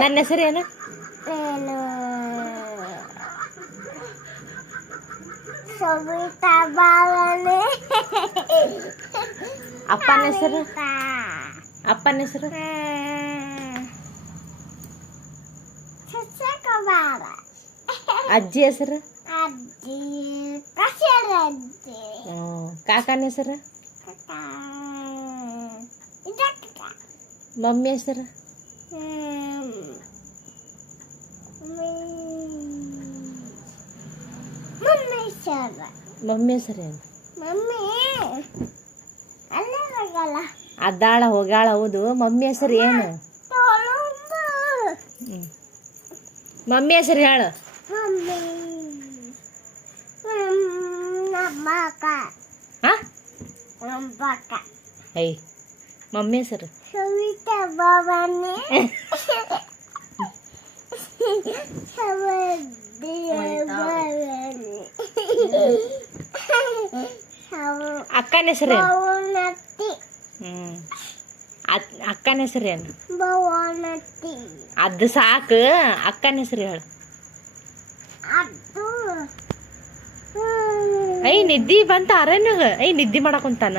ನನ್ನ ಹೆಸರು ಏನು? ಸವಿತಾ ಬಾವನೆ. ಅಪ್ಪನ ಹೆಸರು? ಅಪ್ಪನ ಹೆಸರು? ಚಚಕಬಾರ. ಅಜ್ಜಿ ಹೆಸರು? ಅಜ್ಜಿ ಕಸರ ಅಜ್ಜಿ. ಕಾಕನ ಹೆಸರು? ಮಮ್ಮಿ ಹೆಸರು? ಮಮ್ಮಿ ಹೆಸರು ಏನು? ಮಮ್ಮಿ ಅಲ್ಲ ಅದ್ದಾಳ ಹೋಗಾಳ. ಹೌದು, ಮಮ್ಮಿ ಹೆಸರು ಏನು? ಮಮ್ಮಿ ಹೆಸರು ಹೇಳು. ಮಮ್ಮಿ ಐ ಮಮ್ಮಿ ಹೆಸರು? ಸವಿತಾ ಬಾವನೆ. ಅಕ್ಕನ ಹೆಸರು ಏನು? ಭವನತಿ. ಅಕ್ಕನ ಹೆಸರು ಏನು? ಭವನತಿ. ಅದು ಸಾಕು, ಅಕ್ಕನ ಹೆಸರು ಹೇಳು. ಅದು ಐ ನಿದ್ದಿ ಬಂತ ಅರಣ್ಯಾಗ. ಐ ನಿದ್ದಿ ಮಾಡಕೊಂತಾನ.